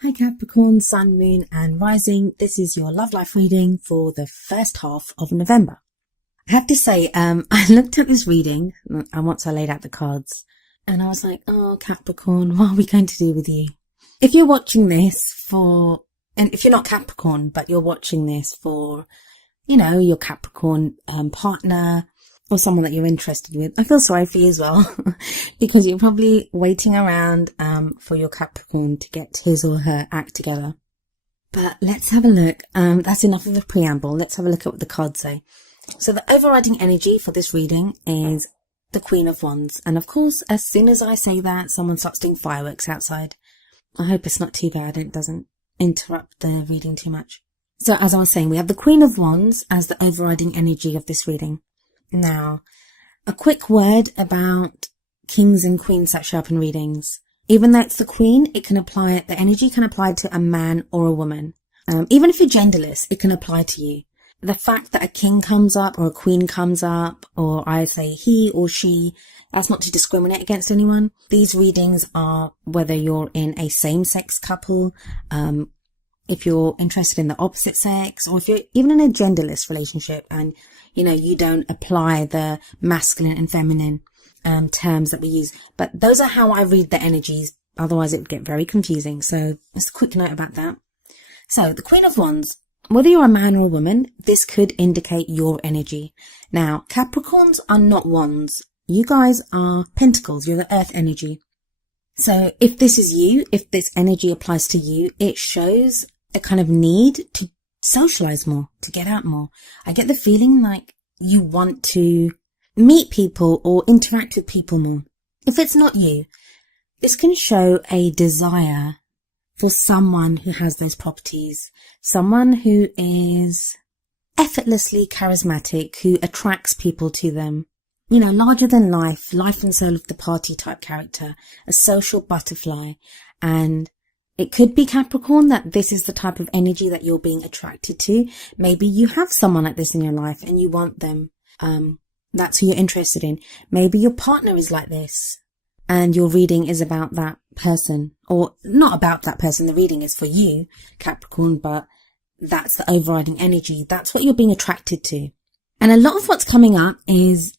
Hi Capricorn, Sun, Moon and Rising. This is your love life reading for the first half of November. I have to say, I looked at this reading and once I laid out the cards and I was like, oh Capricorn, what are we going to do with you? If you're watching this and if you're not Capricorn, but you're watching this for, your Capricorn partner or someone that you're interested with, I feel sorry for you as well because you're probably waiting around for your Capricorn to get his or her act together. But let's have a look. That's enough of a preamble. Let's have a look at what the cards say. So the overriding energy for this reading is the Queen of Wands. And of course, as soon as I say that, someone starts doing fireworks outside. I hope it's not too bad and it doesn't interrupt the reading too much. So as I was saying, we have the Queen of Wands as the overriding energy of this reading. Now, a quick word about kings and queens that show up in readings. Even though it's the queen, the energy can apply to a man or a woman. Even if you're genderless, it can apply to you. The fact that a king comes up or a queen comes up, or I say he or she, that's not to discriminate against anyone. These readings are whether you're in a same-sex couple, if you're interested in the opposite sex, or if you're even in a genderless relationship and, you don't apply the masculine and feminine terms that we use. But those are how I read the energies. Otherwise, it would get very confusing. So just a quick note about that. So the Queen of Wands, whether you're a man or a woman, this could indicate your energy. Now, Capricorns are not wands. You guys are pentacles. You're the earth energy. So if this is you, if this energy applies to you, it shows a kind of need to socialize more, to get out more. I get the feeling like you want to meet people or interact with people more. If it's not you, this can show a desire for someone who has those properties, someone who is effortlessly charismatic, who attracts people to them. Larger than life and soul of the party type character, a social butterfly. And it could be Capricorn that this is the type of energy that you're being attracted to. Maybe you have someone like this in your life and you want them. That's who you're interested in. Maybe your partner is like this and your reading is about that person, or not about that person. The reading is for you, Capricorn, but that's the overriding energy. That's what you're being attracted to. And a lot of what's coming up is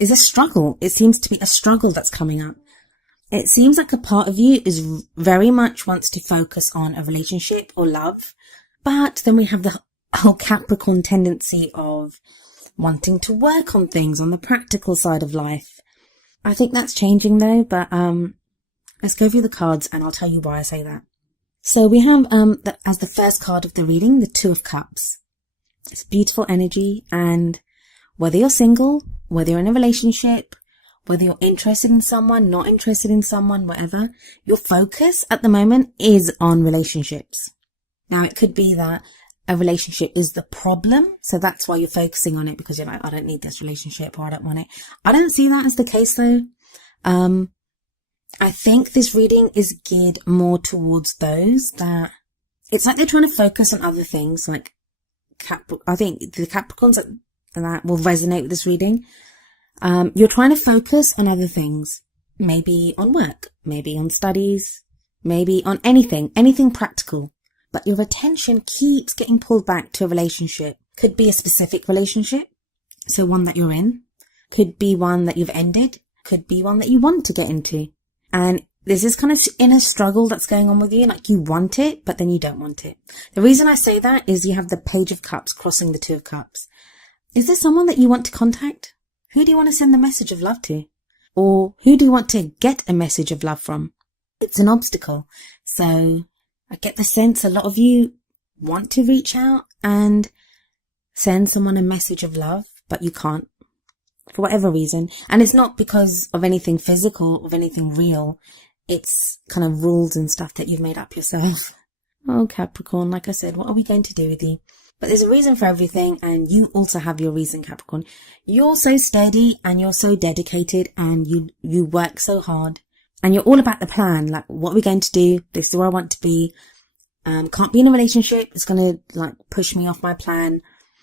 a struggle. It seems to be a struggle that's coming up. It seems like a part of you is very much wants to focus on a relationship or love. But then we have the whole Capricorn tendency of wanting to work on things on the practical side of life. I think that's changing though, but let's go through the cards and I'll tell you why I say that. So we have as the first card of the reading, the Two of Cups. It's beautiful energy, and whether you're single, whether you're in a relationship, whether you're interested in someone, not interested in someone, whatever, your focus at the moment is on relationships. Now, it could be that a relationship is the problem, so that's why you're focusing on it, because you're like, I don't need this relationship, or I don't want it. I don't see that as the case though. I think this reading is geared more towards those that it's like they're trying to focus on other things, like I think the Capricorns that will resonate with this reading. You're trying to focus on other things, maybe on work, maybe on studies, maybe on anything practical, but your attention keeps getting pulled back to a relationship. Could be a specific relationship, so one that you're in, could be one that you've ended, could be one that you want to get into. And this is kind of inner struggle that's going on with you, like you want it, but then you don't want it. The reason I say that is you have the Page of Cups crossing the Two of Cups. Is there someone that you want to contact? Who do you want to send the message of love to? Or who do you want to get a message of love from? It's an obstacle. So I get the sense a lot of you want to reach out and send someone a message of love, but you can't for whatever reason. And it's not because of anything physical or anything real. It's kind of rules and stuff that you've made up yourself. Oh, Capricorn, like I said, what are we going to do with you? But there's a reason for everything, and you also have your reason, Capricorn. You're so steady and you're so dedicated and you work so hard and you're all about the plan. Like, what are we going to do? This is where I want to be. Can't be in a relationship. It's going to push me off my plan.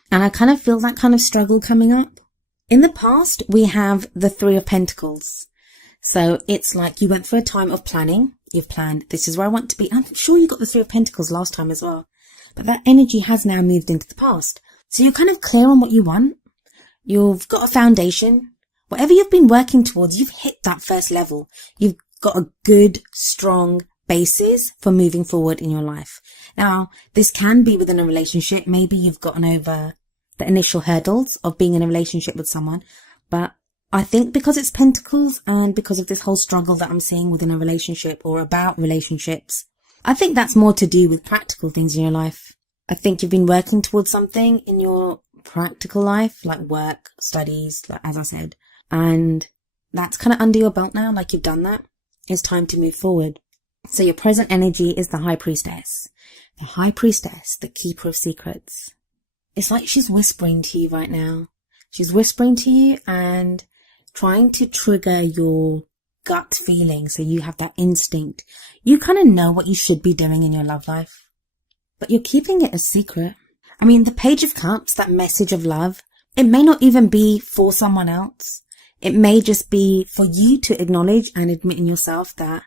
And I kind of feel that kind of struggle coming up. In the past, we have the Three of Pentacles. So it's like you went through a time of planning. You've planned, this is where I want to be. I'm sure you got the Three of Pentacles last time as well. But that energy has now moved into the past. So you're kind of clear on what you want. You've got a foundation. Whatever you've been working towards, you've hit that first level. You've got a good, strong basis for moving forward in your life. Now, this can be within a relationship. Maybe you've gotten over the initial hurdles of being in a relationship with someone. But I think because it's Pentacles and because of this whole struggle that I'm seeing within a relationship or about relationships, I think that's more to do with practical things in your life. I think you've been working towards something in your practical life, like work, studies, like as I said, and that's kind of under your belt now, like you've done that. It's time to move forward. So your present energy is the High Priestess. The High Priestess, the Keeper of Secrets. It's like she's whispering to you right now. She's whispering to you and trying to trigger your gut feeling, so you have that instinct. You kind of know what you should be doing in your love life, but you're keeping it a secret. I mean, the Page of Cups, that message of love, it may not even be for someone else. It may just be for you to acknowledge and admit in yourself that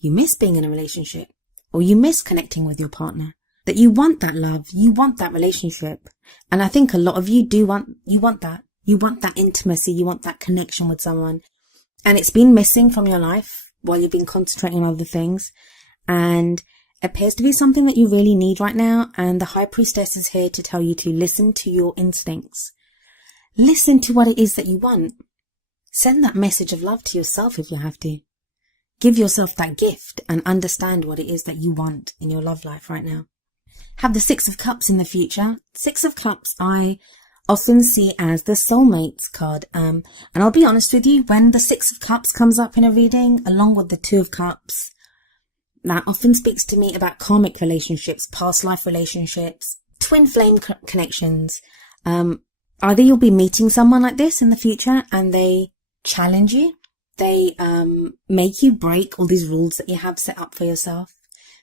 you miss being in a relationship, or you miss connecting with your partner, that you want that love, you want that relationship. And I think a lot of you want that. You want that intimacy, you want that connection with someone. And it's been missing from your life while you've been concentrating on other things. And it appears to be something that you really need right now. And the High Priestess is here to tell you to listen to your instincts. Listen to what it is that you want. Send that message of love to yourself if you have to. Give yourself that gift and understand what it is that you want in your love life right now. Have the Six of Cups in the future. Six of Cups I often see as the soulmates card. And I'll be honest with you, when the Six of Cups comes up in a reading, along with the Two of Cups, that often speaks to me about karmic relationships, past life relationships, twin flame connections. Either you'll be meeting someone like this in the future and they challenge you. They make you break all these rules that you have set up for yourself.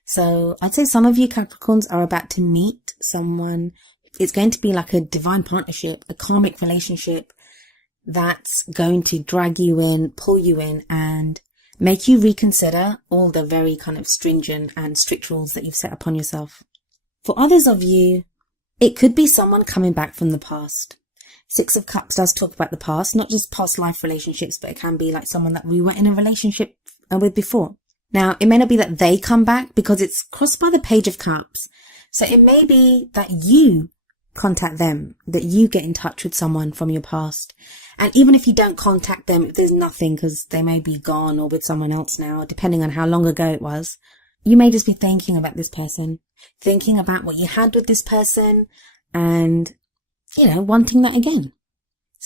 So I'd say some of you Capricorns are about to meet someone. It's going to be like a divine partnership, a karmic relationship that's going to drag you in, pull you in, and make you reconsider all the very kind of stringent and strict rules that you've set upon yourself. For others of you, it could be someone coming back from the past. Six of Cups does talk about the past, not just past life relationships, but it can be like someone that we were in a relationship with before. Now, it may not be that they come back because it's crossed by the Page of Cups. So it may be that you contact them, that you get in touch with someone from your past. And even if you don't contact them, if there's nothing because they may be gone or with someone else now, depending on how long ago it was, you may just be thinking about this person, thinking about what you had with this person and, you know, wanting that again.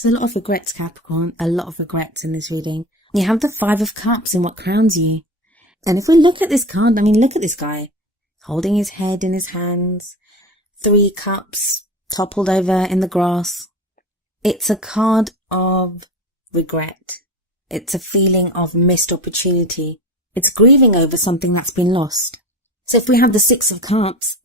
There's a lot of regrets, Capricorn, a lot of regrets in this reading. You have the Five of Cups in what crowns you. And if we look at this card, I mean, look at this guy holding his head in his hands, 3 cups toppled over in the grass. It's a card of regret. It's a feeling of missed opportunity. It's grieving over something that's been lost. So if we have the Six of Cups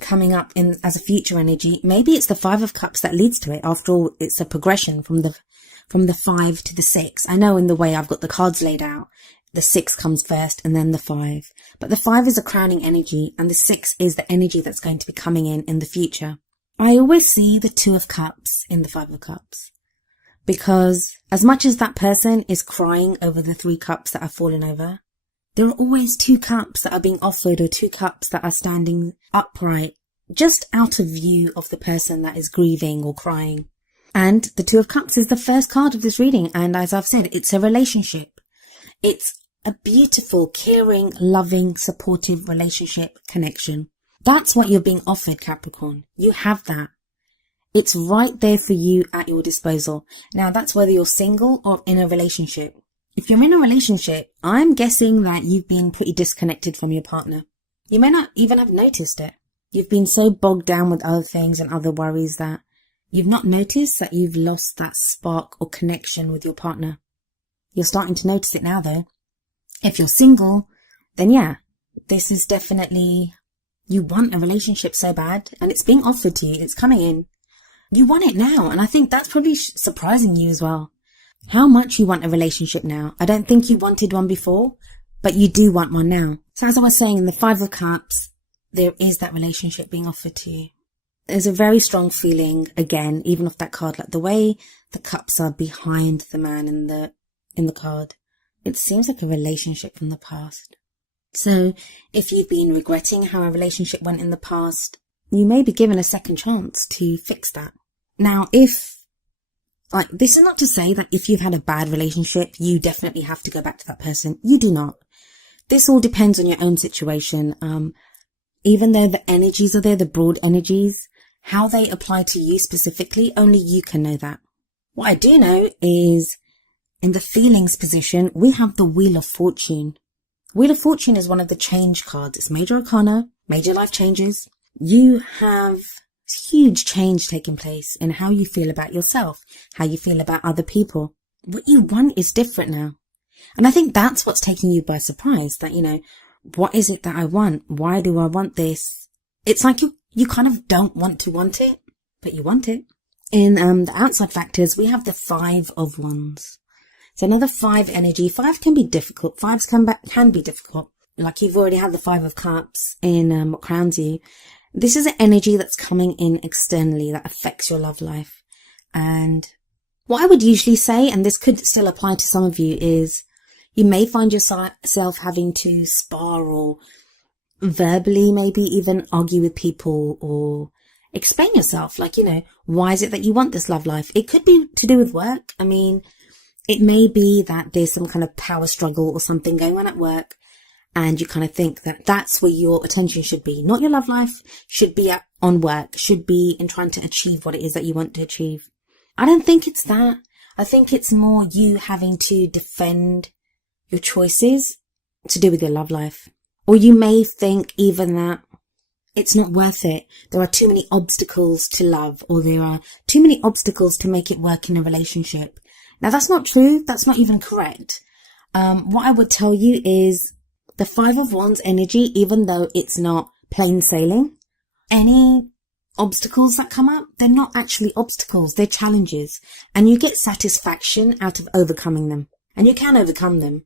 coming up in as a future energy, maybe it's the Five of Cups that leads to it. After all, it's a progression from the 5 to the 6. I know in the way I've got the cards laid out, the 6 comes first and then the 5. But the 5 is a crowning energy and the 6 is the energy that's going to be coming in the future. I always see the Two of Cups in the Five of Cups because as much as that person is crying over the 3 cups that have fallen over, there are always 2 cups that are being offered or 2 cups that are standing upright just out of view of the person that is grieving or crying. And the Two of Cups is the first card of this reading. And as I've said, it's a relationship. It's a beautiful, caring, loving, supportive relationship connection. That's what you're being offered, Capricorn. You have that. It's right there for you at your disposal. Now, that's whether you're single or in a relationship. If you're in a relationship, I'm guessing that you've been pretty disconnected from your partner. You may not even have noticed it. You've been so bogged down with other things and other worries that you've not noticed that you've lost that spark or connection with your partner. You're starting to notice it now, though. If you're single, then yeah, this is definitely, you want a relationship so bad and it's being offered to you. It's coming in. You want it now. And I think that's probably surprising you as well. How much you want a relationship now. I don't think you wanted one before, but you do want one now. So as I was saying, in the Five of Cups, there is that relationship being offered to you. There's a very strong feeling, again, even off that card, like the way the cups are behind the man in the card. It seems like a relationship from the past. So if you've been regretting how a relationship went in the past, you may be given a second chance to fix that. Now, this is not to say that if you've had a bad relationship, you definitely have to go back to that person. You do not. This all depends on your own situation. Even though the energies are there, the broad energies, how they apply to you specifically, only you can know that. What I do know is in the feelings position, we have the Wheel of Fortune. Wheel of Fortune is one of the change cards. It's major arcana, major life changes. You have huge change taking place in how you feel about yourself, how you feel about other people. What you want is different now. And I think that's what's taking you by surprise, that, what is it that I want? Why do I want this? It's like you kind of don't want to want it, but you want it. In the outside factors, we have the Five of Wands. So another 5 energy. 5 can be difficult. 5s can be difficult. Like you've already had the 5 of Cups in what crowns you. This is an energy that's coming in externally that affects your love life. And what I would usually say, and this could still apply to some of you, is you may find yourself having to spar or verbally maybe even argue with people or explain yourself. Like, why is it that you want this love life? It could be to do with work. I mean, it may be that there's some kind of power struggle or something going on at work, and you kind of think that that's where your attention should be. Not your love life, should be on work, should be in trying to achieve what it is that you want to achieve. I don't think it's that. I think it's more you having to defend your choices to do with your love life. Or you may think even that it's not worth it. There are too many obstacles to love, or there are too many obstacles to make it work in a relationship. Now, that's not true. That's not even correct. What I would tell you is the 5 of Wands energy, even though it's not plain sailing, any obstacles that come up, they're not actually obstacles. They're challenges. And you get satisfaction out of overcoming them. And you can overcome them.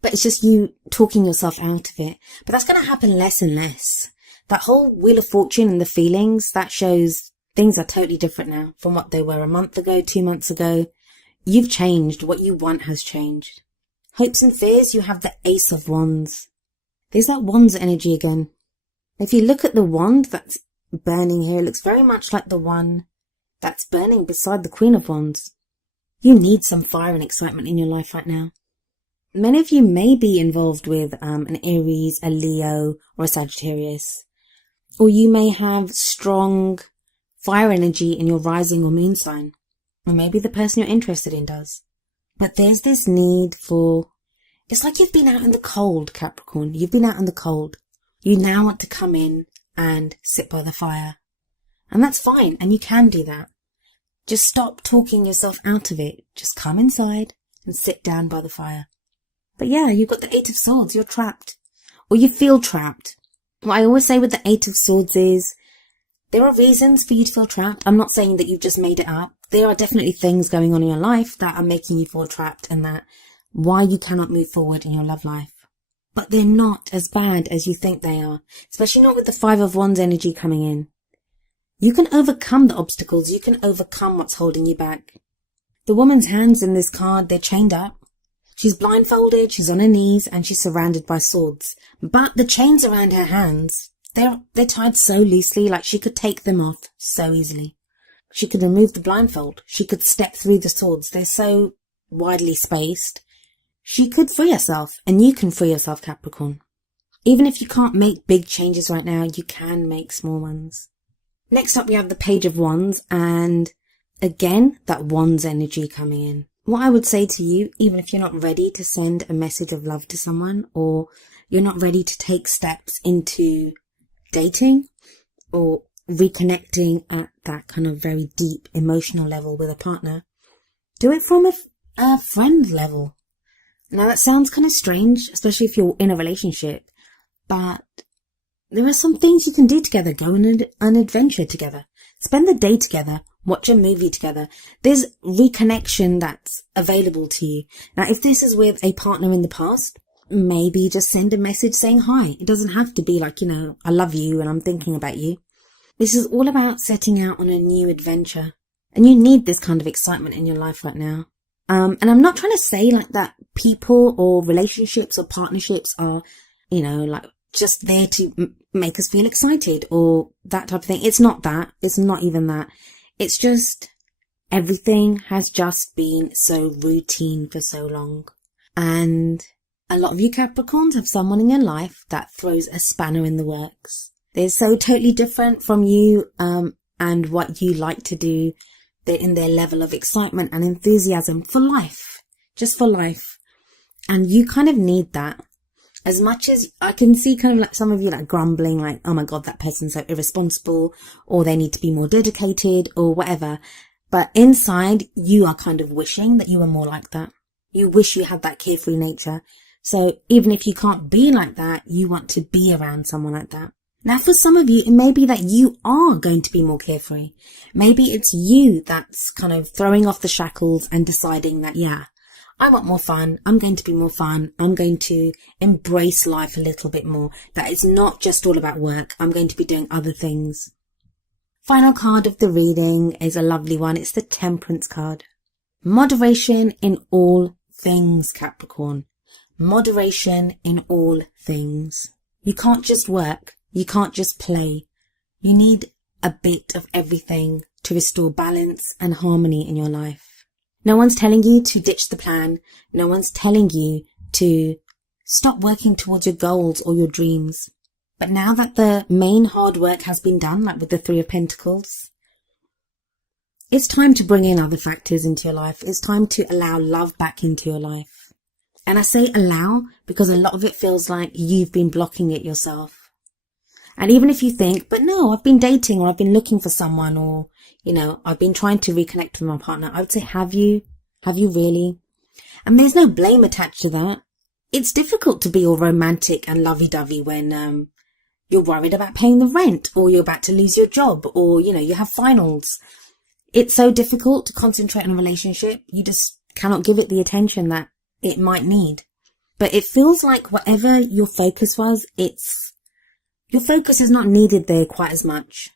But it's just you talking yourself out of it. But that's going to happen less and less. That whole Wheel of Fortune and the feelings, that shows things are totally different now from what they were a month ago, 2 months ago. You've changed. What you want has changed. Hopes and fears, you have the Ace of Wands. There's that Wands energy again. If you look at the wand that's burning here, it looks very much like the one that's burning beside the Queen of Wands. You need some fire and excitement in your life right now. Many of you may be involved with an Aries, a Leo, or a Sagittarius. Or you may have strong fire energy in your rising or moon sign. Or maybe the person you're interested in does. But there's this need for... It's like you've been out in the cold, Capricorn. You've been out in the cold. You now want to come in and sit by the fire. And that's fine, and you can do that. Just stop talking yourself out of it. Just come inside and sit down by the fire. But yeah, you've got the 8 of Swords. You're trapped. Or you feel trapped. What I always say with the 8 of Swords is there are reasons for you to feel trapped. I'm not saying that you've just made it up. There are definitely things going on in your life that are making you feel trapped and that why you cannot move forward in your love life. But they're not as bad as you think they are. Especially not with the 5 of Wands energy coming in. You can overcome the obstacles. You can overcome what's holding you back. The woman's hands in this card, they're chained up. She's blindfolded, she's on her knees, and she's surrounded by swords. But the chains around her hands, they're tied so loosely, like she could take them off so easily. She could remove the blindfold. She could step through the swords. They're so widely spaced. She could free herself, and you can free yourself, Capricorn. Even if you can't make big changes right now, you can make small ones. Next up, we have the Page of Wands, and again, that Wands energy coming in. What I would say to you, even if you're not ready to send a message of love to someone, or you're not ready to take steps into dating or reconnecting at that kind of very deep emotional level with a partner, do it from a friend level. Now that sounds kind of strange, especially if you're in a relationship, but there are some things you can do together. Go on an adventure together. Spend the day together. Watch a movie together. There's reconnection that's available to you. Now, if this is with a partner in the past, maybe just send a message saying hi. It doesn't have to be like, I love you and I'm thinking about you. This is all about setting out on a new adventure. And you need this kind of excitement in your life right now. And I'm not trying to say like that people or relationships or partnerships are, like just there to make us feel excited or that type of thing. It's not that. It's not even that. It's just everything has just been so routine for so long. And a lot of you Capricorns have someone in your life that throws a spanner in the works. They're so totally different from you and what you like to do. They're in their level of excitement and enthusiasm for life, just for life. And you kind of need that. As much as I can see kind of like some of you like grumbling like, oh my God, that person's so irresponsible, or they need to be more dedicated or whatever. But inside you are kind of wishing that you were more like that. You wish you had that carefree nature. So even if you can't be like that, you want to be around someone like that. Now, for some of you, it may be that you are going to be more carefree. Maybe it's you that's kind of throwing off the shackles and deciding that, yeah, I want more fun. I'm going to be more fun. I'm going to embrace life a little bit more. That it's not just all about work. I'm going to be doing other things. Final card of the reading is a lovely one. It's the Temperance card. Moderation in all things, Capricorn. Moderation in all things. You can't just work. You can't just play. You need a bit of everything to restore balance and harmony in your life. No one's telling you to ditch the plan. No one's telling you to stop working towards your goals or your dreams. But now that the main hard work has been done, like with the Three of Pentacles, it's time to bring in other factors into your life. It's time to allow love back into your life. And I say allow because a lot of it feels like you've been blocking it yourself. And even if you think, but no, I've been dating or I've been looking for someone or, I've been trying to reconnect with my partner. I would say, have you? Have you really? And there's no blame attached to that. It's difficult to be all romantic and lovey-dovey when you're worried about paying the rent or you're about to lose your job or, you have finals. It's so difficult to concentrate on a relationship. You just cannot give it the attention that it might need. But it feels like whatever your focus was, your focus is not needed there quite as much.